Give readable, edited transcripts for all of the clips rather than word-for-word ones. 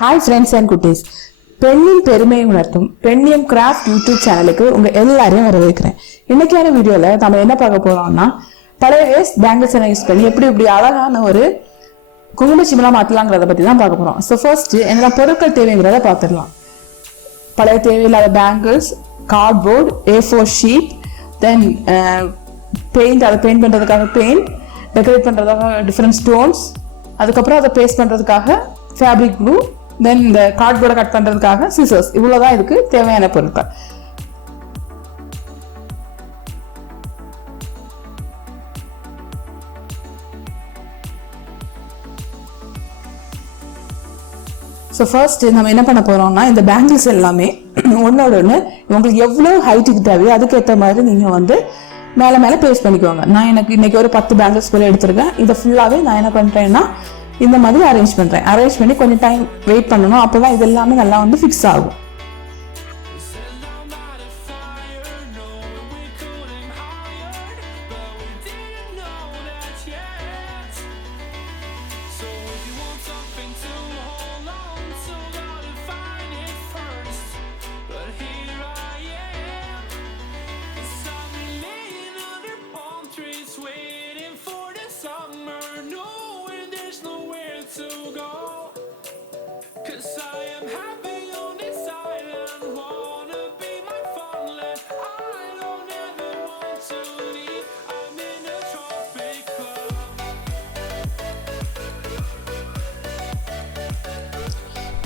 Hi friends and குட்டீஸ், பெண்ணின் பெருமையை உணர்த்தும் பெண்ணியம் கிராஃப்ட் யூடியூப் சேனலுக்கு உங்க எல்லாரையும் வரவேற்கிறேன். இன்னைக்கான வீடியோல நம்ம என்ன பார்க்க போறோம்னா, பழைய வேஸ்ட் பேங்கிள்ஸ் எல்லாம் யூஸ் பண்ணி எப்படி அழகான ஒரு குங்கும சிமிலா மாத்தலாங்கிறத பத்தி தான் பார்க்க போறோம். ஸோ ஃபர்ஸ்ட் என்னென்ன பொருட்கள் தேவைங்கிறத பார்த்துடலாம். பழைய தேவையில்லாத பேங்கிள்ஸ், கார்ட்போர்ட், A4 ஷீட், தென் பெயிண்ட், அதை பெயிண்ட் பண்றதுக்காக பெயிண்ட், டெக்கரேட் பண்றதுக்காக டிஃப்ரெண்ட் ஸ்டோன்ஸ், அதுக்கப்புறம் அதை பேஸ்ட் பண்றதுக்காக ஃபேப்ரிக் க்ளூ, தென் இந்த கார்ட்போர்டை கட் பண்றதுக்காக சிசர்ஸ். இவ்வளவுதான் இதுக்கு தேவையான பொருட்கள். ஸோ ஃபர்ஸ்ட் நம்ம என்ன பண்ண போறோம்னா, இந்த பேங்கிள்ஸ் எல்லாமே ஒன்னோட ஒன்று உங்களுக்கு எவ்வளோ ஹைட்டுக்கு தேவையோ அதுக்கேற்ற மாதிரி நீங்கள் வந்து மேலே மேலே பேஸ்ட் பண்ணிக்குவாங்க. நான் எனக்கு இன்னைக்கு ஒரு 10 பேங்கிள்ஸ் போல எடுத்திருக்கேன். இதை ஃபுல்லாகவே நான் என்ன பண்ணுறேன்னா இந்த மாதிரி அரேஞ்ச் பண்ணுறேன். அரேஞ்ச் பண்ணி கொஞ்சம் டைம் வெயிட் பண்ணணும். அப்போ தான் இது எல்லாமே நல்லா வந்து ஃபிக்ஸ் ஆகும்.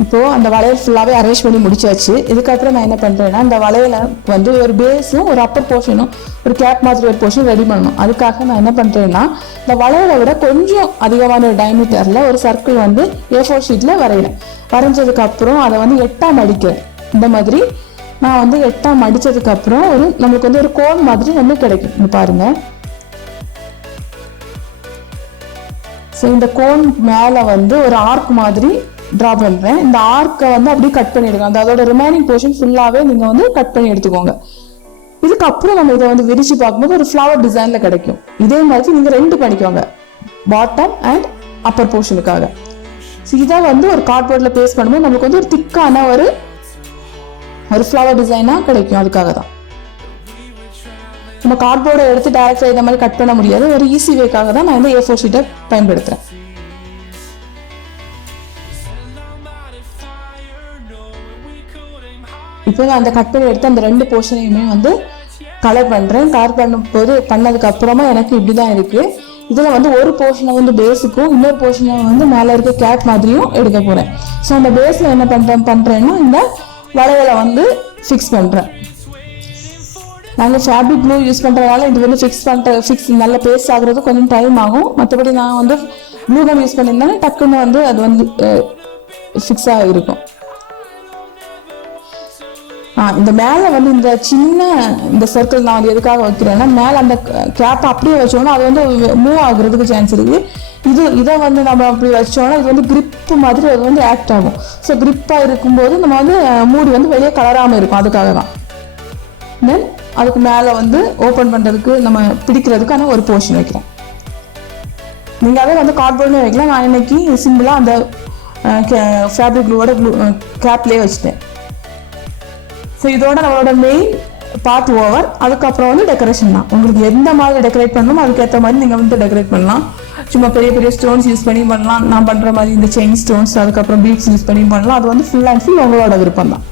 இப்போ அந்த வளையல் ஃபுல்லாகவே அரேஞ்ச் பண்ணி முடிச்சாச்சு. இதுக்கப்புறம் நான் என்ன பண்ணுறேன்னா, இந்த வளையலை வந்து ஒரு பேஸும் ஒரு அப்பர் போர்ஷனும் ஒரு கேப் மாதிரி ஒரு போர்ஷன் ரெடி பண்ணணும். அதுக்காக நான் என்ன பண்ணுறேன்னா, இந்த வளையலை விட கொஞ்சம் அதிகமான ஒரு டயமீட்டரில் ஒரு சர்க்கிள் வந்து A4 ஷீட்டில் வரைகிறேன். வரைஞ்சதுக்கப்புறம் அதை வந்து 8ஆ மடிக்கிறேன். இந்த மாதிரி நான் வந்து 8ஆ மடித்ததுக்கப்புறம் நம்மளுக்கு வந்து ஒரு கோன் மாதிரி வந்து கிடைக்கும். பாருங்கள். ஸோ இந்த கோன் மேலே வந்து ஒரு ஆர்க் மாதிரி ட்ரா பண்ணுறேன். இந்த ஆர்க்கை வந்து அப்படியே கட் பண்ணி எடுக்கணும். அதோட ரிமைனிங் போர்ஷன் ஃபுல்லாகவே நீங்கள் வந்து கட் பண்ணி எடுத்துக்கோங்க. இதுக்கப்புறம் நம்ம இதை வந்து விரிச்சு பார்க்கும்போது ஒரு ஃப்ளவர் டிசைனில் கிடைக்கும். இதே மாதிரி நீங்கள் 2 பண்ணிக்கோங்க, பாட்டம் அண்ட் அப்பர் போர்ஷனுக்காக. ஸோ இதை வந்து ஒரு கார்ட்போர்டில் பேஸ்ட் பண்ணும்போது நம்மளுக்கு வந்து ஒரு திக்கான ஒரு ஃப்ளவர் டிசைனாக கிடைக்கும். அதுக்காக தான் நம்ம கார்ட்போர்டை எடுத்து டைரக்டாக இந்த மாதிரி கட் பண்ண முடியாது. ஒரு ஈஸி வேக்காக தான் நான் இந்த A4 ஷீட்டை பயன்படுத்துகிறேன். இப்போ நான் அந்த கட் பண்ணி எடுத்து அந்த 2 போர்ஷனையுமே வந்து கலர் பண்ணுறேன். கலர் பண்ணதுக்கு அப்புறமா எனக்கு இப்படி தான் இருக்குது. இதில் வந்து ஒரு போர்ஷனை வந்து பேஸுக்கும் இன்னொரு போர்ஷனை வந்து மேலே இருக்க கேப் மாதிரியும் எடுக்க போகிறேன். ஸோ அந்த பேஸில் என்ன பண்ணுறேன்னா இந்த வளையலை வந்து ஃபிக்ஸ் பண்ணுறேன். நாங்கள் ஃபேப்ரிக் க்ளூ யூஸ் பண்ணுறதுனால இது வந்து ஃபிக்ஸ் நல்லா பேஸ்ட் ஆகுறது கொஞ்சம் டைம் ஆகும். மற்றபடி நான் வந்து க்ளூ கன் யூஸ் பண்ணியிருந்தேன்னா டக்குன்னு வந்து அது வந்து ஃபிக்ஸாக இருக்கும். இந்த மேலே வந்து இந்த சின்ன இந்த சர்க்கிள் நான் வந்து எதுக்காக வைக்கிறேன்னா, மேலே அந்த கேப்பை அப்படியே வச்சோன்னா அது வந்து மூவ் ஆகுறதுக்கு சான்ஸ் இருக்குது. இதை வந்து நம்ம அப்படி வச்சோன்னா இது வந்து கிரிப் மாதிரி அது வந்து ஆக்ட் ஆகும். ஸோ கிரிப்பாக இருக்கும்போது நம்ம வந்து மூடி வந்து வெளியே கலராமல் இருக்கும். அதுக்காக தான். தென் அதுக்கு மேலே வந்து ஓப்பன் பண்ணுறதுக்கு நம்ம பிடிக்கிறதுக்கான ஒரு போர்ஷன் வைக்கிறேன். நீங்கள் அதை வந்து கார்ட்போர்ட்லேயே வைக்கலாம். நான் இன்னைக்கு சிம்பிளாக அந்த ஃபேப்ரிக் க்ளூவோட கேப்லேயே வச்சுட்டேன். ஸோ இதோட நம்மளோட மெயின் பார்ட் ஓவர். அதுக்கப்புறம் வந்து டெக்கரேஷன் தான். உங்களுக்கு எந்த மாதிரி டெக்கரேட் பண்ணணுமோ அதுக்கேற்ற மாதிரி நீங்கள் வந்து டெக்கரேட் பண்ணலாம். சும்மா பெரிய பெரிய ஸ்டோன்ஸ் யூஸ் பண்ணி பண்ணலாம். நான் பண்ணுற மாதிரி இந்த செயின் ஸ்டோன்ஸ், அதுக்கப்புறம் பீட்ஸ் யூஸ் பண்ணி பண்ணலாம். அது வந்து ஃபுல் அண்ட் ஃபுல் உங்களோட விருப்பம் தான்.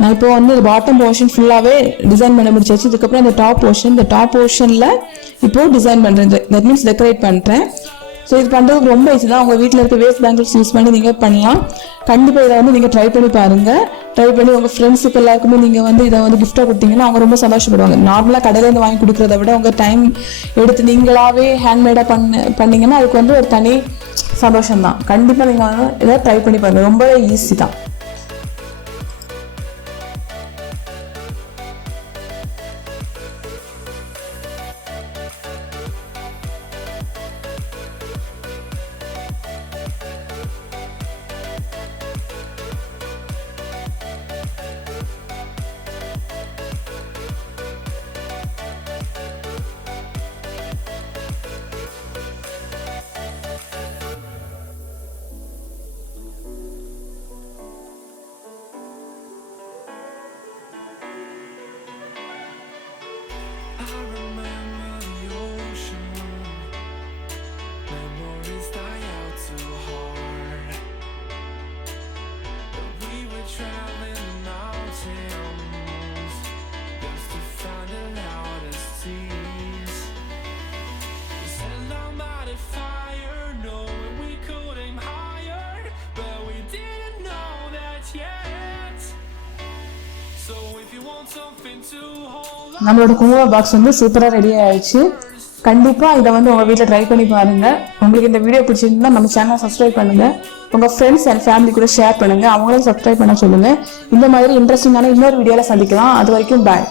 நான் இப்போ வந்து பாட்டம் போர்ஷன் ஃபுல்லாகவே டிசைன் பண்ண முடிச்சாச்சு. இதுக்கப்புறம் இந்த டாப் போர்ஷனில் இப்போ டிசைன் பண்ணுறது, தட் மீன்ஸ் டெக்கரேட் பண்ணுறேன். ஸோ இது பண்ணுறதுக்கு ரொம்ப ஈஸி தான். உங்கள் வீட்டில் இருக்க வேஸ்ட் பேங்கிள்ஸ் யூஸ் பண்ணி நீங்கள் பண்ணலாம். கண்டிப்பாக இதை வந்து நீங்கள் ட்ரை பண்ணி பாருங்கள். ட்ரை பண்ணி உங்கள் ஃப்ரெண்ட்ஸுக்கு எல்லாருக்குமே நீங்கள் வந்து இதை வந்து கிஃப்ட்டாக கொடுத்தீங்கன்னா அவங்க ரொம்ப சந்தோஷப்படுவாங்க. நார்மலாக கடையிலேருந்து வாங்கி கொடுக்குறத விட உங்கள் டைம் எடுத்து நீங்களாகவே ஹேண்ட்மேடாக பண்ணிங்கன்னா அதுக்கு வந்து ஒரு தனி சந்தோஷம்தான். கண்டிப்பாக நீங்கள் வந்து இதை ட்ரை பண்ணி பாருங்கள், ரொம்ப ஈஸி தான். நம்மளோட குங்கும பாக்ஸ் வந்து சூப்பராக ரெடி ஆயிடுச்சு. கண்டிப்பாக இதை வந்து உங்கள் வீட்டில் ட்ரை பண்ணி பாருங்கள். உங்களுக்கு இந்த வீடியோ பிடிச்சிருந்தா நம்ம சேனலை சப்ஸ்கிரைப் பண்ணுங்கள். உங்கள் ஃப்ரெண்ட்ஸ் அண்ட் ஃபேமிலி கூட ஷேர் பண்ணுங்கள், அவங்களும் சப்ஸ்கிரைப் பண்ண சொல்லுங்கள். இந்த மாதிரி இன்ட்ரெஸ்டிங்கான இன்னொரு வீடியோவில் சந்திக்கலாம். அது வரைக்கும் பாய்.